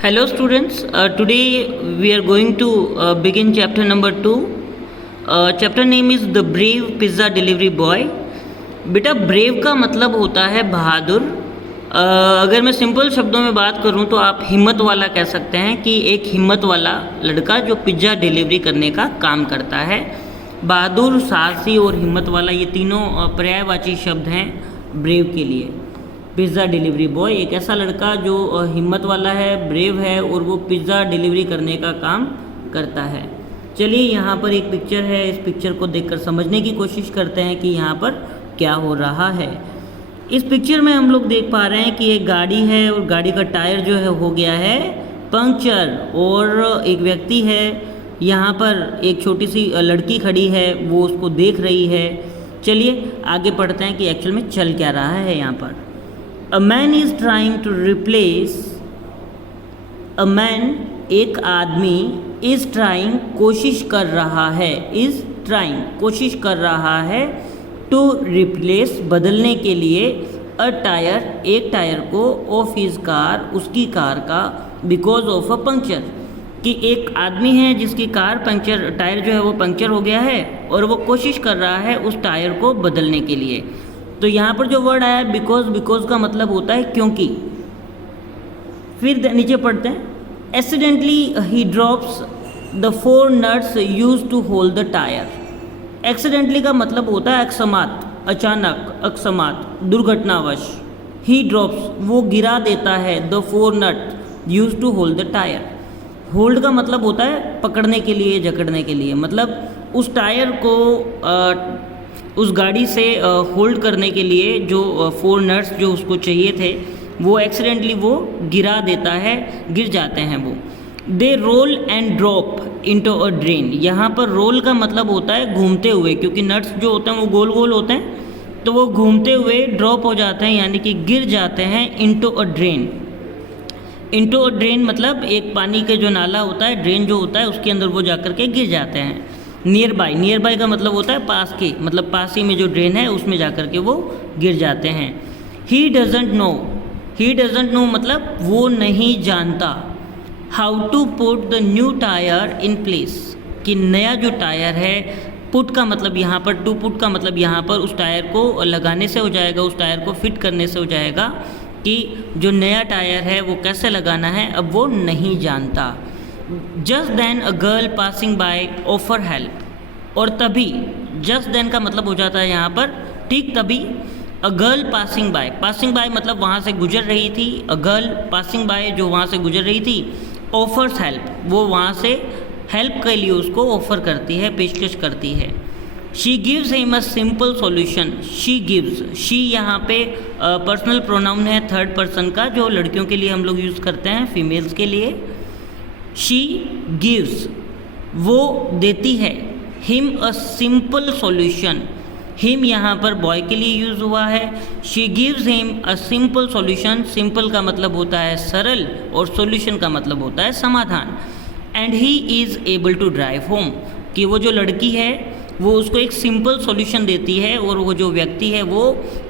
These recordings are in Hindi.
Hello students, today we are going to begin chapter number 2. Chapter name is The Brave Pizza Delivery Boy. बेटा ब्रेव का मतलब होता है बहादुर। अगर मैं सिंपल शब्दों में बात करूं तो आप हिम्मत वाला कह सकते हैं कि एक हिम्मत वाला लड़का जो पिज़्ज़ा डिलीवरी करने का काम करता है। बहादुर, साहसी और हिम्मत वाला ये तीनों पर्यायवाची शब्द हैं ब्रेव के लिए। पिज़्ज़ा डिलीवरी बॉय एक ऐसा लड़का जो हिम्मत वाला है, ब्रेव है और वो पिज़्ज़ा डिलीवरी करने का काम करता है। चलिए यहाँ पर एक पिक्चर है, इस पिक्चर को देखकर समझने की कोशिश करते हैं कि यहाँ पर क्या हो रहा है। इस पिक्चर में हम लोग देख पा रहे हैं कि एक गाड़ी है और गाड़ी का टायर जो है हो गया है पंक्चर और एक व्यक्ति है। यहाँ पर एक छोटी सी लड़की खड़ी है, वो उसको देख रही है। चलिए आगे पढ़ते हैं कि एक्चुअल में चल क्या रहा है यहाँ पर। A man is trying to replace a man, एक आदमी is trying कोशिश कर रहा है, is trying कोशिश कर रहा है to replace बदलने के लिए a टायर एक टायर को of his car उसकी कार का because of a puncture कि एक आदमी है जिसकी कार पंक्चर टायर जो है वो पंक्चर हो गया है और वो कोशिश कर रहा है उस टायर को बदलने के लिए। तो यहाँ पर जो वर्ड आया है बिकॉज का मतलब होता है क्योंकि। फिर नीचे पढ़ते हैं एक्सीडेंटली ही drops the 4 nuts use to hold the tyre. Accidentally का मतलब होता है अकस्मात, अचानक, अकस्मात, दुर्घटनावश। ही ड्रॉप्स वो गिरा देता है the 4 nuts use to hold the tyre. Hold का मतलब होता है पकड़ने के लिए, जकड़ने के लिए, मतलब उस टायर को उस गाड़ी से होल्ड करने के लिए जो 4 nuts जो उसको चाहिए थे वो एक्सीडेंटली वो गिरा देता है, गिर जाते हैं वो। They roll and drop into a drain. यहाँ पर रोल का मतलब होता है घूमते हुए, क्योंकि नट्स जो होते हैं वो गोल गोल होते हैं, तो वो घूमते हुए ड्रॉप हो जाते हैं यानी कि गिर जाते हैं into a drain. Into a drain मतलब एक पानी के जो नाला होता है, ड्रेन जो होता है उसके अंदर वो जाकर के गिर जाते हैं। नियर बाय का मतलब होता है पास के, मतलब पास ही में जो ड्रेन है उसमें जाकर के वो गिर जाते हैं। ही डजेंट नो मतलब वो नहीं जानता। How to put the new tyre in place कि नया जो टायर है, पुट का मतलब यहाँ पर, टू पुट का मतलब यहाँ पर उस टायर को लगाने से हो जाएगा, उस टायर को फिट करने से हो जाएगा कि जो नया टायर है वो कैसे लगाना है अब वो नहीं जानता। Just then a girl passing by offer help. और तभी, जस्ट देन का मतलब हो जाता है यहाँ पर ठीक तभी। अ गर्ल पासिंग बाय मतलब वहाँ से गुजर रही थी। अ गर्ल पासिंग बाय जो वहाँ से गुजर रही थी, ऑफर्स हेल्प वो वहाँ से हेल्प के लिए उसको ऑफ़र करती है, पेशकश करती है। She gives him a simple solution. She यहाँ पे पर्सनल प्रोनाउन है थर्ड पर्सन का, जो लड़कियों के लिए हम लोग यूज़ करते हैं, फीमेल्स के लिए। शी गिव्स वो देती है, him a simple solution. Him यहाँ पर बॉय के लिए यूज़ हुआ है। She gives him a simple solution. Simple का मतलब होता है सरल और सॉल्यूशन का मतलब होता है समाधान। And he is able to drive home कि वो जो लड़की है वो उसको एक सिंपल सॉल्यूशन देती है और वो जो व्यक्ति है वो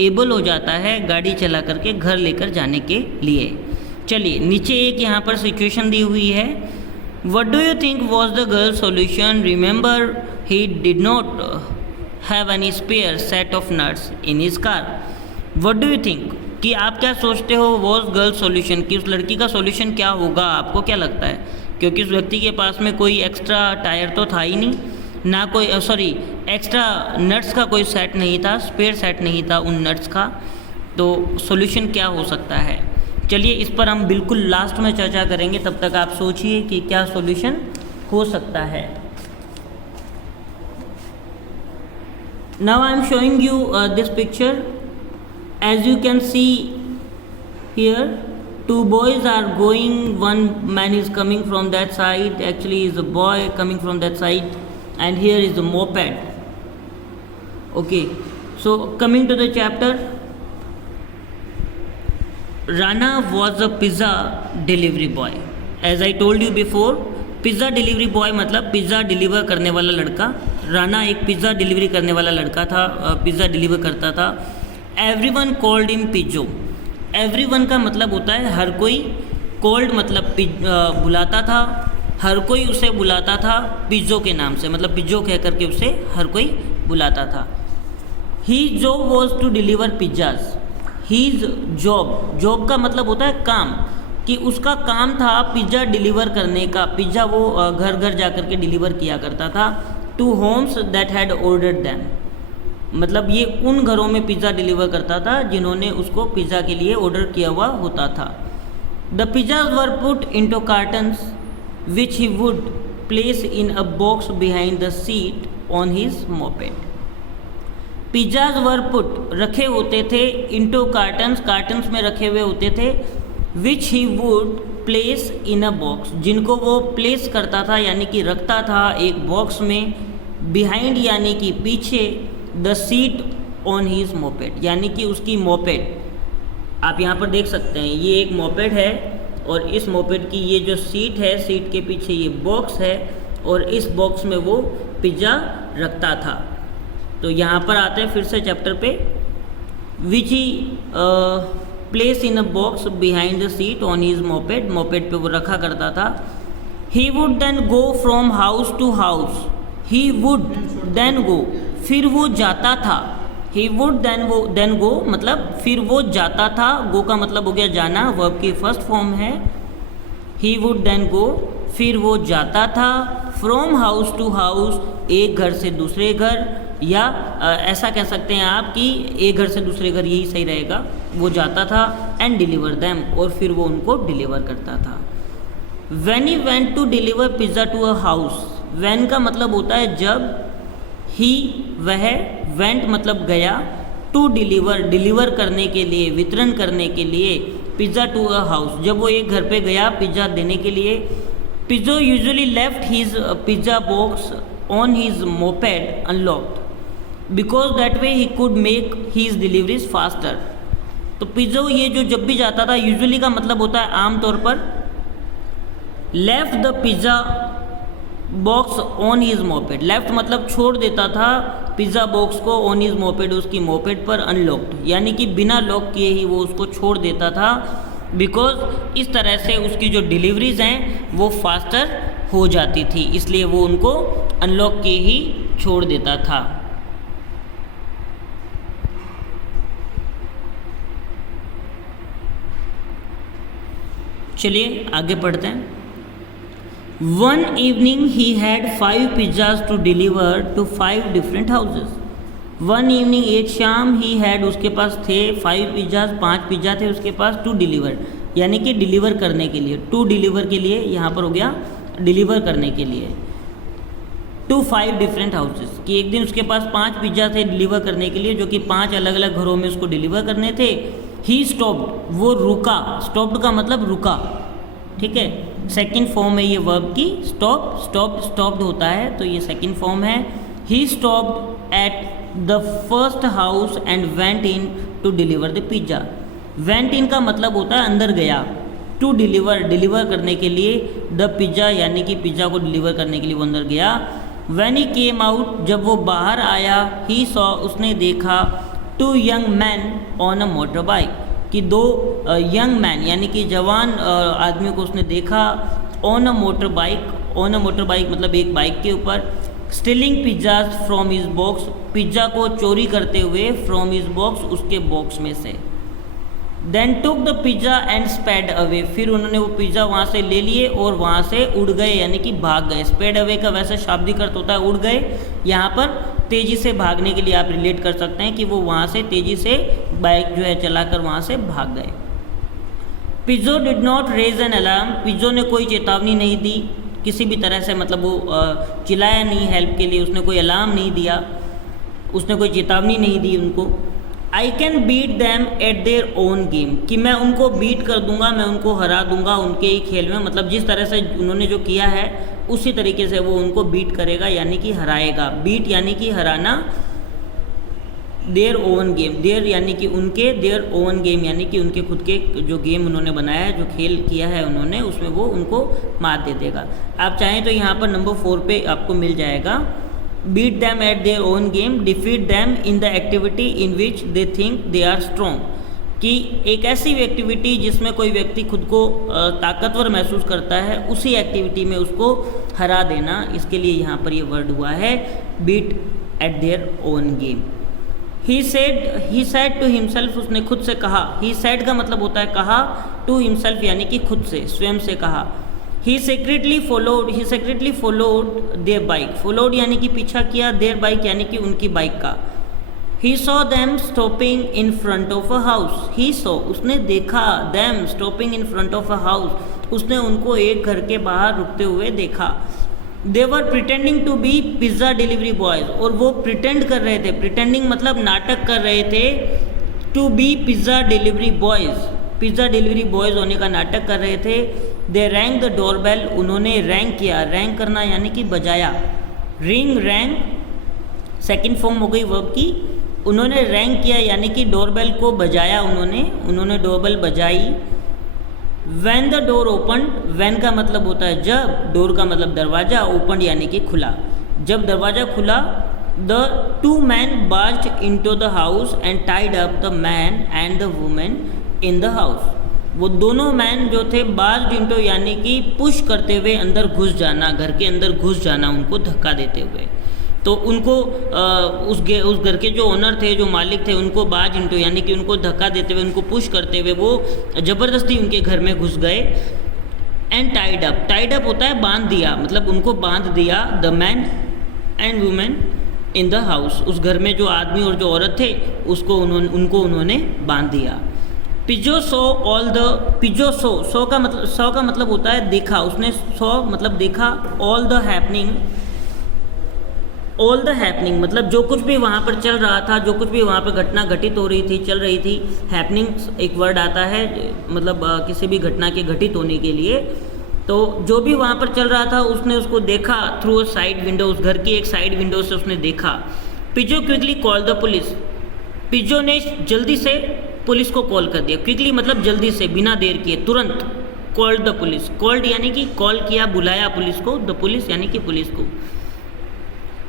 एबल हो जाता है गाड़ी चला करके घर लेकर जाने के लिए। चलिए नीचे एक यहाँ पर सिचुएशन दी हुई है। What do you think was the girl solution? Remember he did not have any spare set of nuts in his car. What do you think कि आप क्या सोचते हो वॉज गर्ल सॉल्यूशन कि उस लड़की का सॉल्यूशन क्या होगा, आपको क्या लगता है? क्योंकि उस व्यक्ति के पास में कोई एक्स्ट्रा टायर तो था ही नहीं, ना कोई एक्स्ट्रा नट्स का कोई सेट नहीं था, स्पेयर सेट नहीं था उन नट्स का, तो सॉल्यूशन क्या हो सकता है? चलिए इस पर हम बिल्कुल लास्ट में चर्चा करेंगे, तब तक आप सोचिए कि क्या सॉल्यूशन हो सकता है। Now I am showing you this picture. As you can see here, 2 boys are going, one man is coming from that side, actually is a boy coming from that side, and here is a moped. Okay, so coming to the chapter, Rana was a pizza delivery boy. As I told you before, pizza delivery boy मतलब पिज़्ज़ा डिलीवर करने वाला लड़का। राना एक पिज़्ज़ा डिलीवरी करने वाला लड़का था, पिज़्ज़ा डिलीवर करता था। Everyone called him Pizzo. Everyone का मतलब होता है हर कोई, कॉल्ड मतलब बुलाता था, हर कोई उसे बुलाता था पिज्जो के नाम से, मतलब पिज्जो कह करके उसे हर कोई बुलाता था। His job was to deliver pizzas. His job का मतलब होता है काम, कि उसका काम था पिज्ज़ा डिलीवर करने का। पिज्ज़ा वो घर घर जा कर के डिलीवर किया करता था to homes that had ordered them, मतलब ये उन घरों में पिज़्ज़ा डिलीवर करता था जिन्होंने उसको पिज़्ज़ा के लिए ऑर्डर किया हुआ होता था। The pizzas were put into cottons which he would place in a box behind the seat on his moped. Pizzas were put रखे होते थे, इनटू कार्टन्स में रखे हुए होते थे, which he would place in a box, जिनको वो प्लेस करता था यानी कि रखता था एक बॉक्स में, बिहाइंड यानी कि पीछे, the seat on his moped यानी कि उसकी मोपेड। आप यहाँ पर देख सकते हैं ये एक मोपेड है और इस मोपेड की ये जो सीट है, सीट के पीछे ये बॉक्स है और इस बॉक्स में वो पिज़्ज़ा रखता था। तो यहाँ पर आते हैं फिर से चैप्टर पे, which he place in a box behind the seat on his moped, moped पे वो रखा करता था। He would then go from house to house, he would then go, फिर वो जाता था। ही वुड देन गो मतलब फिर वो जाता था, गो का मतलब हो गया जाना, वर्ब की फर्स्ट फॉर्म है। ही वुड देन गो, फिर वो जाता था, फ्रॉम हाउस टू हाउस, एक घर से दूसरे घर, या ऐसा कह सकते हैं आप कि एक घर से दूसरे घर, यही सही रहेगा। वो जाता था एंड डिलीवर दैम, और फिर वो उनको डिलीवर करता था। When he went to deliver pizza to a house, when का मतलब होता है जब, ही वह, वेंट मतलब गया, टू डिलीवर करने के लिए, वितरण करने के लिए, पिज़्ज़ा टू अ हाउस, जब वो एक घर पे गया पिज़्ज़ा देने के लिए। Pizzo usually left his pizza box on his moped unlocked because that way he could make his deliveries faster. तो पिज़्ज़ो ये जो जब भी जाता था, यूजुअली का मतलब होता है आमतौर पर, left the pizza box on his moped, left मतलब छोड़ देता था पिज़्ज़ा बॉक्स को, ऑन हिज मोपेड उसकी मोपेड पर, अनलॉक्ड यानी कि बिना लॉक किए ही वो उसको छोड़ देता था, बिकॉज इस तरह से उसकी जो डिलीवरीज हैं वो फास्टर हो जाती थी, इसलिए वो उनको अनलॉक किए ही छोड़ देता था। चलिए आगे पढ़ते हैं। One evening he had 5 pizzas to deliver to 5 different houses. One evening एक शाम, he had उसके पास थे 5 pizzas, 5 पिज़्ज़ा थे उसके पास, to deliver यानी कि डिलीवर करने के लिए, to डिलीवर के लिए यहाँ पर हो गया डिलीवर करने के लिए, to 5 different houses, कि एक दिन उसके पास 5 पिज़्ज़ा थे डिलीवर करने के लिए, जो कि 5 अलग अलग घरों में उसको डिलीवर करने थे। He stopped, वो रुका, stopped का मतलब रुका, ठीक है, सेकंड फॉर्म है ये वर्ब की, स्टॉप्ड होता है, तो ये सेकंड फॉर्म है। He stopped at the first house and went in to deliver the pizza. Went in का मतलब होता है अंदर गया, टू डिलीवर करने के लिए, द पिज़्ज़ा यानी कि पिज़्ज़ा को डिलीवर करने के लिए वो अंदर गया। व्हेन ही केम आउट, जब वो बाहर आया, ही सॉ उसने देखा, 2 young man on a motor bike, कि 2 यंग मैन यानी कि जवान आदमी को उसने देखा, ऑन अ मोटर बाइक मतलब एक बाइक के ऊपर, stealing pizzas from his box, pizza को चोरी करते हुए, फ्रॉम हिज बॉक्स उसके बॉक्स में से। Then took the pizza and sped away, फिर उन्होंने वो पिज़्ज़ा वहाँ से ले लिए और वहाँ से उड़ गए यानी कि भाग गए। स्पेड अवे का वैसे शाब्दिक अर्थ होता है उड़ गए, यहाँ पर तेज़ी से भागने के लिए आप रिलेट कर सकते हैं कि वो वहाँ से तेज़ी से बाइक जो है चलाकर वहाँ से भाग गए। Pizzo did not raise an alarm, Pizzo ने कोई चेतावनी नहीं दी किसी भी तरह से, मतलब वो चिल्लाया नहीं हेल्प के लिए, उसने कोई अलार्म नहीं दिया, उसने कोई चेतावनी नहीं दी उनको। I can beat them at their own game, कि मैं उनको बीट कर दूंगा, मैं उनको हरा दूंगा उनके ही खेल में, मतलब जिस तरह से उन्होंने जो किया है उसी तरीके से वो उनको बीट करेगा यानी कि हराएगा। बीट यानी कि हराना, देयर ओन गेम, देयर यानी कि उनके, देयर ओन गेम यानी कि उनके खुद के जो गेम उन्होंने बनाया है, जो खेल किया है उन्होंने, उसमें वो उनको मात दे देगा। आप चाहें तो यहाँ पर नंबर 4 पे आपको मिल जाएगा, beat them at their own game, defeat them in the activity in which they think they are strong. कि एक ऐसी एक्टिविटी जिसमें कोई व्यक्ति खुद को ताकतवर महसूस करता है, उसी एक्टिविटी में उसको हरा देना, इसके लिए यहाँ पर ये वर्ड हुआ है beat at their own game. He said to himself, उसने खुद से कहा। ही सेड का मतलब होता है कहा, टू हिमसेल्फ यानी कि खुद से, स्वयं से कहा। He secretly followed their bike, followed यानी कि पीछा किया, देयर बाइक यानी कि उनकी बाइक का। He saw them stopping in front of a house, he saw उसने देखा, them stopping in front of a house उसने उनको एक घर के बाहर रुकते हुए देखा। They were pretending to be pizza delivery boys, और वो प्रिटेंड कर रहे थे, प्रिटेंडिंग मतलब नाटक कर रहे थे, to be pizza delivery boys, pizza delivery boys होने का नाटक कर रहे थे। दे रैंग द डोरबेल, उन्होंने रैंग किया, रैंग करना यानी कि बजाया, रिंग रैंग सेकंड फॉर्म हो गई वर्ब की। उन्होंने रैंग किया यानी कि डोरबेल को बजाया, उन्होंने डोरबेल बजाई। When the door open, when का मतलब होता है जब, डोर का मतलब दरवाज़ा, ओपन यानी कि खुला, जब दरवाज़ा खुला। The two man barged into the house and tied up the man and the women in the house, वो दोनों मैन जो थे बार्ज्ड इनटू यानी कि पुश करते हुए अंदर घुस जाना, घर के अंदर घुस जाना, उनको धक्का देते हुए। तो उनको उस घर के जो ओनर थे, जो मालिक थे, उनको बाज इनटू यानी कि उनको धक्का देते हुए, उनको पुश करते हुए वो ज़बरदस्ती उनके घर में घुस गए। एंड टाइड अप होता है बांध दिया, मतलब उनको बांध दिया। The man and women in the house, उस घर में जो आदमी और जो औरत थे उनको उन्होंने बांध दिया। पिजो सो का मतलब होता है देखा, उसने सो मतलब देखा। ऑल द हैपनिंग मतलब जो कुछ भी वहाँ पर चल रहा था, जो कुछ भी वहाँ पर घटना घटित हो रही थी, चल रही थी। हैपनिंग एक वर्ड आता है मतलब किसी भी घटना के घटित होने के लिए। तो जो भी वहाँ पर चल रहा था उसने उसको देखा थ्रू अ साइड विंडो, उस घर की एक साइड विंडो से उसने देखा। पिजो क्विकली कॉल द पुलिस, पिजो ने जल्दी से पुलिस को कॉल कर दिया। क्विकली मतलब जल्दी से, बिना देर किए, तुरंत। कॉल्ड द पुलिस, कॉल्ड यानी कि कॉल किया, बुलाया पुलिस को, द पुलिस यानी कि पुलिस को।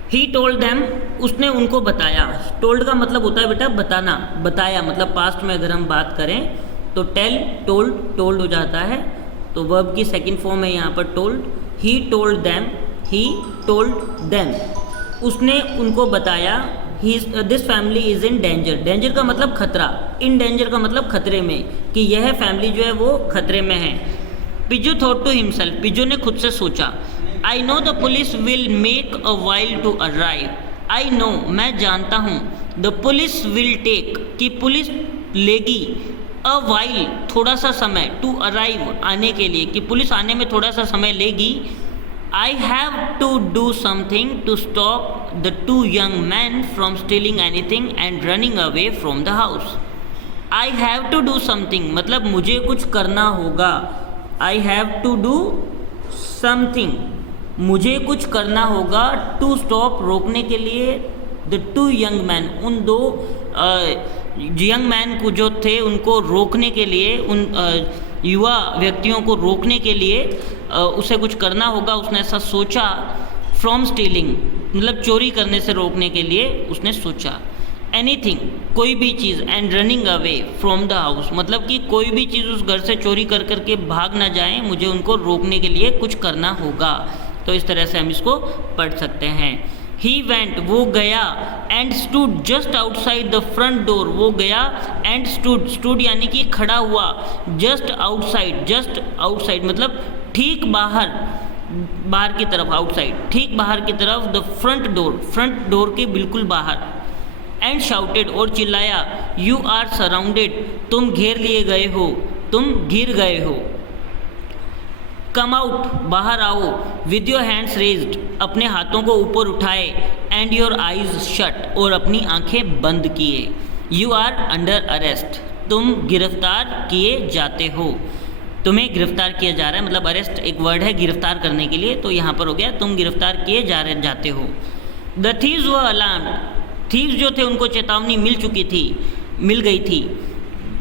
ही टोल्ड देम, उसने उनको बताया। टोल्ड का मतलब होता है बेटा बताना, बताया मतलब पास्ट में अगर हम बात करें तो टेल, टोल्ड हो जाता है, तो वर्ब की सेकंड फॉर्म है यहाँ पर टोल्ड। ही टोल्ड देम, उसने उनको बताया। This family is in danger, danger का मतलब खतरा, इन डेंजर का मतलब खतरे में, कि यह फैमिली जो है वो खतरे में है। Pizo thought to himself, Pizo ने खुद से सोचा। I know the police will make a while to arrive, I know मैं जानता हूँ, द पुलिस विल टेक कि पुलिस लेगी, अ वाइल थोड़ा सा समय, टू अराइव आने के लिए, कि पुलिस आने में थोड़ा सा समय लेगी। I have to do something to stop the two young man from stealing anything and running away from the house. I have to do something मतलब मुझे कुछ करना होगा। I have to do something, मुझे कुछ करना होगा। टू स्टॉप रोकने के लिए, द टू यंग मैन उन दो यंग मैन को जो थे उनको रोकने के लिए, उन युवा व्यक्तियों को रोकने के लिए उसे कुछ करना होगा, उसने ऐसा सोचा। फ्रॉम स्टीलिंग मतलब चोरी करने से रोकने के लिए उसने सोचा। एनीथिंग कोई भी चीज़, and running away from the house मतलब कि कोई भी चीज़ उस घर से चोरी कर करके भाग ना जाए, मुझे उनको रोकने के लिए कुछ करना होगा। तो इस तरह से हम इसको पढ़ सकते हैं। ही वेंट वो गया, and stood just outside the front door वो गया, एंड स्टूड यानी कि खड़ा हुआ, जस्ट आउटसाइड मतलब ठीक बाहर, बाहर की तरफ, आउटसाइड ठीक बाहर की तरफ, द फ्रंट डोर के बिल्कुल बाहर। एंड शाउटेड और चिल्लाया, यू आर सराउंडेड तुम घेर लिए गए हो, तुम घिर गए हो। कम आउट बाहर आओ, विद योर हैंड्स रेज्ड अपने हाथों को ऊपर उठाए, एंड योर आइज शट और अपनी आंखें बंद किए। यू आर अंडर अरेस्ट तुम गिरफ्तार किए जाते हो, तुम्हें गिरफ्तार किया जा रहा है, मतलब अरेस्ट एक वर्ड है गिरफ्तार करने के लिए, तो यहाँ पर हो गया तुम गिरफ्तार किए जाते हो। The thieves were alarmed, thieves जो थे उनको चेतावनी मिल गई थी।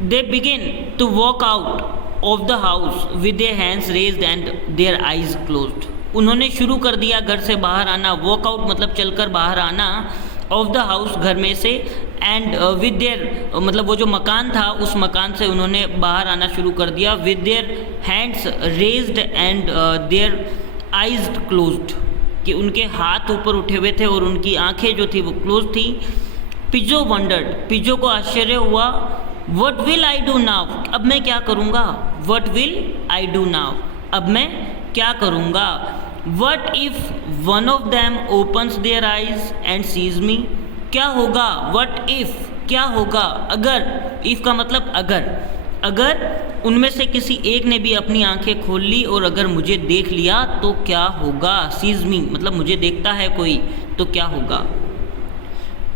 They begin to walk out of the house with their hands raised and their eyes closed, उन्होंने शुरू कर दिया घर से बाहर आना। वॉक आउट मतलब चलकर बाहर आना, ऑफ द हाउस घर में से, एंड विद देयर मतलब वो जो मकान था उस मकान से उन्होंने बाहर आना शुरू कर दिया with their hands raised and their eyes closed, कि उनके हाथ ऊपर उठे हुए थे और उनकी आंखें जो थी वो क्लोज थी। पिजो वंडर्ड, पिजो को आश्चर्य हुआ, what will I do now, अब मैं क्या करूँगा, what will I do now, अब मैं क्या करूँगा। What if one of them opens their eyes and sees me, क्या होगा, व्हाट इफ़ क्या होगा, अगर, इफ़ का मतलब अगर उनमें से किसी एक ने भी अपनी आंखें खोल ली और अगर मुझे देख लिया तो क्या होगा। सीज मी मतलब मुझे देखता है कोई तो क्या होगा।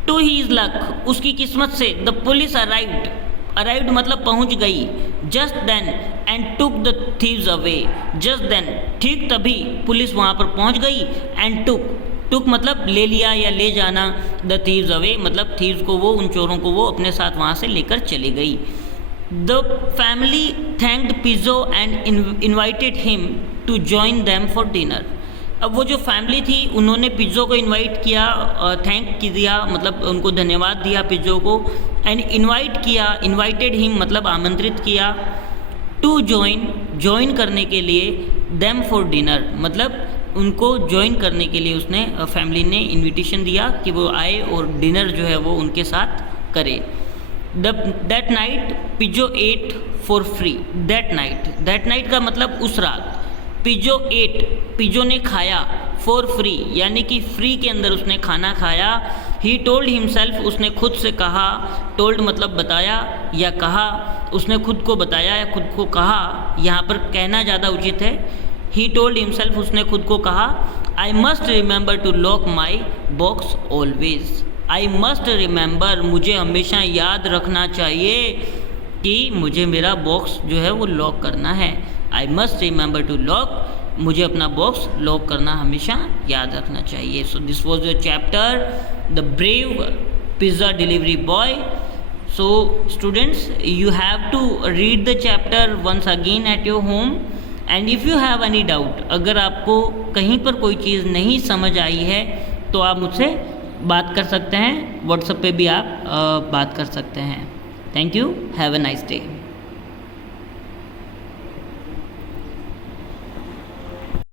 टू हीज लक, उसकी किस्मत से, द पुलिस अराइव्ड मतलब पहुंच गई। Just then and took the thieves away, just then ठीक तभी पुलिस वहाँ पर पहुँच गई। एंड टुक मतलब ले लिया या ले जाना, द थीव्स अवे मतलब थीव्स को वो, उन चोरों को वो अपने साथ वहाँ से लेकर चली गई। The family thanked Pizzo and invited him to join them for dinner. अब वो जो फैमिली थी उन्होंने पिज़ो को इनवाइट किया, थैंक दिया मतलब उनको धन्यवाद दिया पिज़ो को, एंड इनवाइटेड हिम मतलब आमंत्रित किया, टू ज्वाइन करने के लिए, देम फॉर डिनर मतलब उनको ज्वाइन करने के लिए उसने फैमिली ने इनविटेशन दिया कि वो आए और डिनर जो है वो उनके साथ करे। That night Pizzo ate for free, that night का मतलब उस रात, पिजो ने खाया फॉर फ्री यानी कि फ्री के अंदर उसने खाना खाया। ही टोल्ड हिमसेल्फ, उसने खुद से कहा, टोल्ड मतलब बताया या कहा, उसने खुद को बताया या खुद को कहा, यहाँ पर कहना ज़्यादा उचित है। ही टोल्ड हिमसेल्फ, उसने खुद को कहा, I must remember to lock my box always, I must remember मुझे हमेशा याद रखना चाहिए कि मुझे मेरा बॉक्स जो है वो लॉक करना है। I must remember to lock, मुझे अपना बॉक्स लॉक करना हमेशा याद रखना चाहिए। So this was the chapter the brave pizza delivery boy. So students, you have to read the chapter once again at your home, and if you have any doubt, अगर आपको कहीं पर कोई चीज़ नहीं समझ आई है तो आप मुझसे बात कर सकते हैं, व्हाट्सएप पे भी आप बात कर सकते हैं। Thank you, have a nice day.